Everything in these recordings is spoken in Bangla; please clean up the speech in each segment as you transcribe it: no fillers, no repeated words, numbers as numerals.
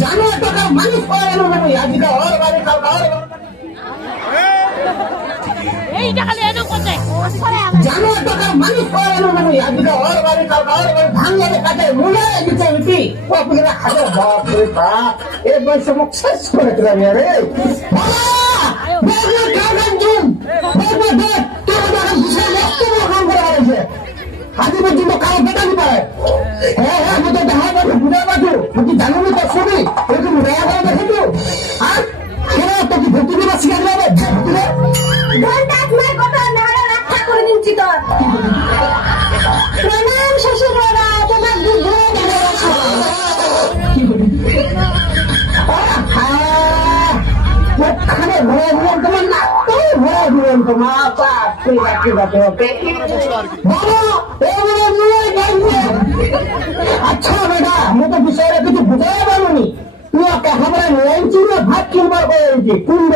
জানো টাকা মানুষ পাওয়া গেল আজকে ওর বাড়ি কালকে ওর এই টাকা নিয়ে এনো কোথায় জানো টাকা মানুষ পাওয়া গেল আজকে ওর বাড়ি কালকে ওর বাড়ি ভাঙলে কাটে মুলে দিতে হইতি কপিরা খাবে বাপ রে বাপ এই বয়স মুখ শেষ করে দিলাম রে বাবা দেখো কাগজ জুম দেখো দেখ তোর দাদা বিশাল একটা কাম করে আছে আজ পর্যন্ত কারো বেটা নি পায় হ্যাঁ হ্যাঁ আমি তো দেখা যাবে বুঝা পাচ্ছ তুই জানো না তো শুনি এরকম রেয়া করে দেখো আর কেন তো কি ভক্তি দিবা শিখা যাবে ভক্তিরে ঘন্টা তোমার কথা নাড়া রক্ষা করে দিচ্ছি তোর প্রণাম শ্বশুর বাবা তোমার দুধ ধরে রাখো খানে ঘরে ঘুরে তোমার না তো ঘরে ঘুরে তোমার বাপ কি বাতে ওকে বলো এবারে নিয়ে যাইবে আচ্ছা বেটা আমি তো বিষয়টা কিছু বুঝাই পারুনি তুই একটা আমরা নিয়েছি না ভাত কিনবার করেছি কুন্ড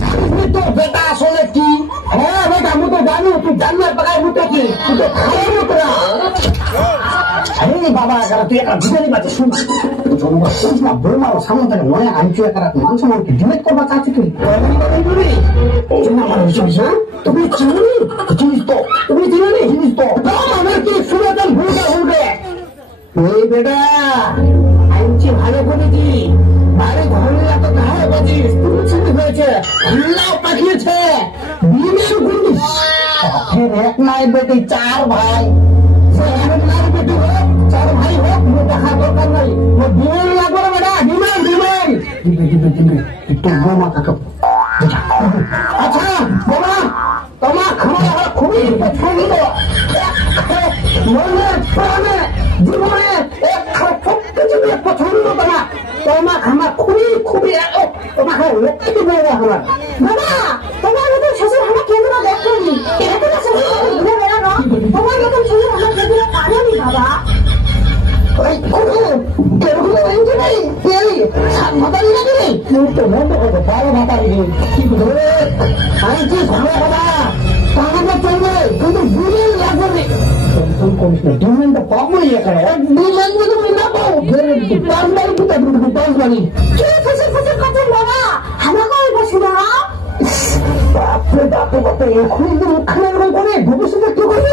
জানিস তো বেটা আসলে কি হ্যাঁ বেটা আমি তো জানি তুই জানবার পাকায় মুখে কি তুই তো খাওয়ার মতো না আরে বাবা তুই একটা বুঝানি পাচ্ছি শুন বৌমার সামনে থেকে মনে আনছি একটা মান সম্মানকে ডিমেট করবা চাচ্ছি তুই আমার বিষয় তুমি চিনি জিনিস তো তুমি চিনি জিনিস তো আমার কি শুনেছেন ভুলবে ভুলবে ওই বেটা আনছি ভালো করেছি বাড়ি ঘরে এত গায়ে বাজিস তুমি ছুটি হয়েছে আল্লাহ পাঠিয়েছে বিমের গুলি এক নাই বেটি চার ভাই বেটি হোক চার ভাই হোক দেখার দরকার নাই বিমান লাগবে বেটা বিমান বিমান দিবে দিবে দিবে একটু বোমা কাকা আচ্ছা বোমা তোমার খাবার খুবই পছন্দ মনে প্রাণে জীবনে সবকিছু পছন্দ তোমার আমার খুবই খুবই তোমাকে লক্ষ্য বলবো আমার বাবা তোমার মতন শ্বশুর আমার কেন্দ্র দেখেনি ঘুরে বেড়ানো তোমার মতন শ্বশুর আমার কেন্দ্র পারেনি বাবা বাপরে বাপরে বাপরে এখনই মুখখানে এরকম করে ভবিষ্যতে কি করবে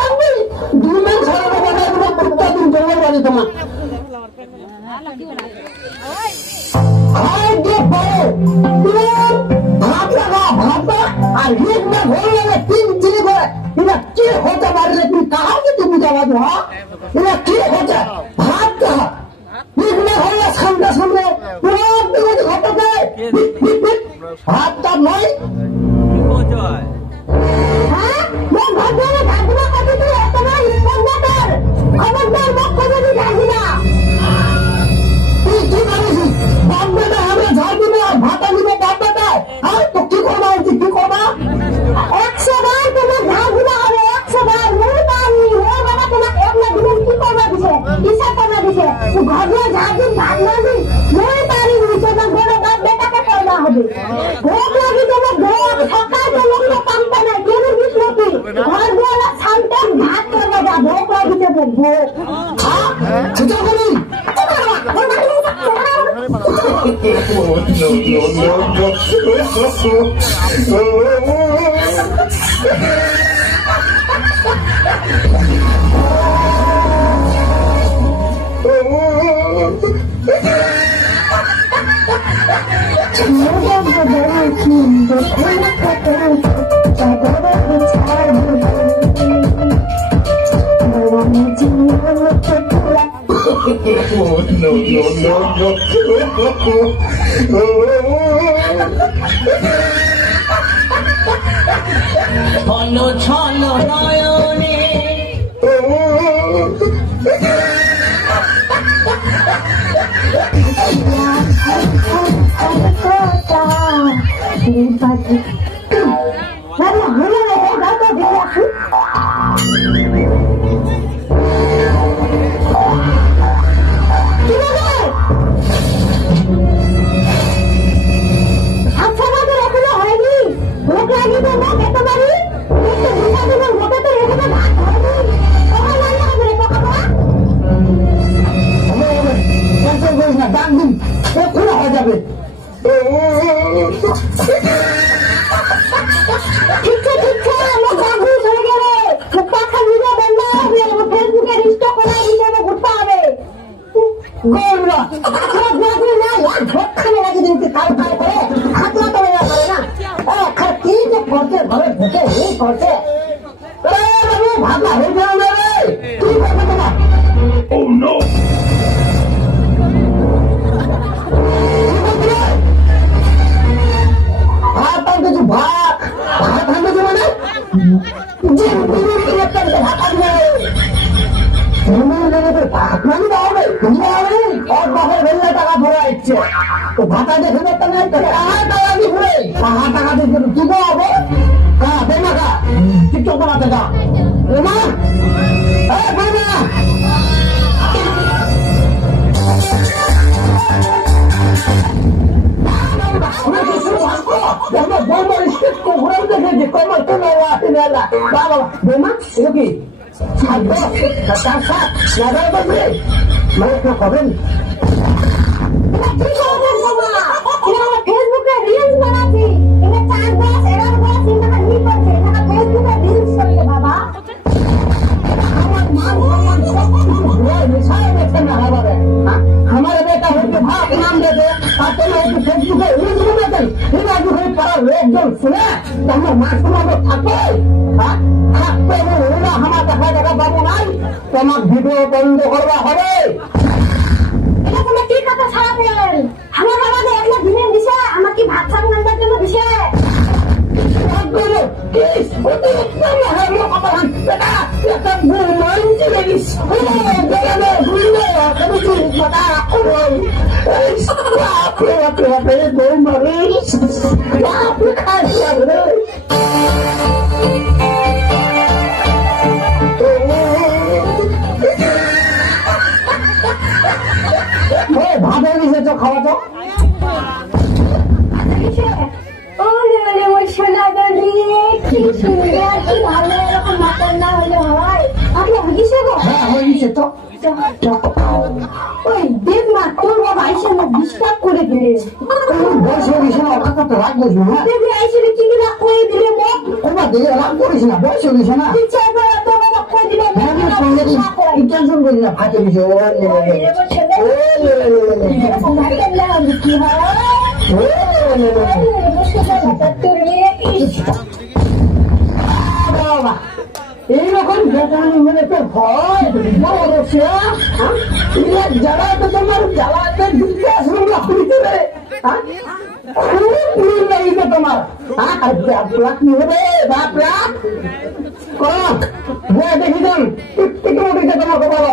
লাগবে 2 মাস ছাড়া প্রত্যেকদিন জঙ্গল বাড়ি তোমার ভাত লাগা ভাতটা আর এক না ঘর লাগে 3 চিনি করে এটা কি হতে পারলে তুমি কাহাকে তুমি যাওয়া হ্যাঁ এটা কি হচ্ছে ভাত কাহা সামনে সামনে ভাতটা নয় ভাতা দিব বাপটা তো কি করবা উচিত কি করবা 100 বার তোমার ঘাস দিবা হবে 100 বার মনে পারি ও বাবা তোমার এক না দিবেন কি করবা দিছে হিসাব করবা দিছে ঘর দিয়ে যা দিন ভাত না দিন মনে পারি তোমার বড় বাপ বেটাকে করবা হবে ভোগ লাগি তোমার ভোগ সকাল লোক কামটা না কেন বিষ্ণুতি ঘর দিয়ে শান্তি ভাত করবা যা ভোগ লাগিতে ভোগ হ্যাঁ চিন্তা করি ছলো ছলো নয়নে একদিন খোলা হয়ে যাবে। ভাবনা হয়ে যাবে তুই তোমার ভাত আনতে ভাত ভাত আনতে মানে ভাত আনবে ভাত মানে হবে ওর বাপের ভেল্লা টাকা ভরা ইচ্ছে তো ভাতা দেখে দেখতে নাই টাকা দিয়ে ঘুরে টাকা দিয়ে কি হবে হ্যাঁ বেমা খা টিকটক বানাতে যা বেমা বেমা কবেন ফেসবুকে রিলস বানাচ্ছি এটা 4 মাস এরা বলা চিন্তা নি করছে এটা ফেসবুকে রিলস করে বাবা हमारे बेटा होते भाग नाम देते आते ना होते फेसबुक पे रील्स बनाते फिर आज कोई पारा लोकজন শুনে তোমার মাসুমাকে থাকে থাকতে ওরা আমার দেখা দেখা পাবো নাই তোমার ভিডিও বন্ধ করবা হবে এটা তুমি কি কথা ছাড়াবেন আমার বাবা একটা দিনের দিশা আমাকে ভাত সামলানোর জন্য দিশা ভাবে দিছে তো খাওয়া তো হ্যাঁ হয়ে গেছে তো ওই দেখ না তোর বাবা আইসে না ডিস্টার্ব করে দিলে বয়স হয়ে গেছে না ওটা করতে রাগ করিস না দেবী আইসে কি রাগ করে দিলে মত ওটা দিয়ে রাগ করিস না বয়স হয়ে গেছে না ইচ্ছা করে তোর বাবা করে দিলে টেনশন করিস না ফাটে গেছে কি হয় এইরকম বেতনি মানে তো ভয় যারা তো তোমার জ্বালাতে দিতে আসবে ভিতরে খুব লাগবে তোমার বাপ লাখ কি হবে বাপ লাখ দেখি যান তোমার বাবা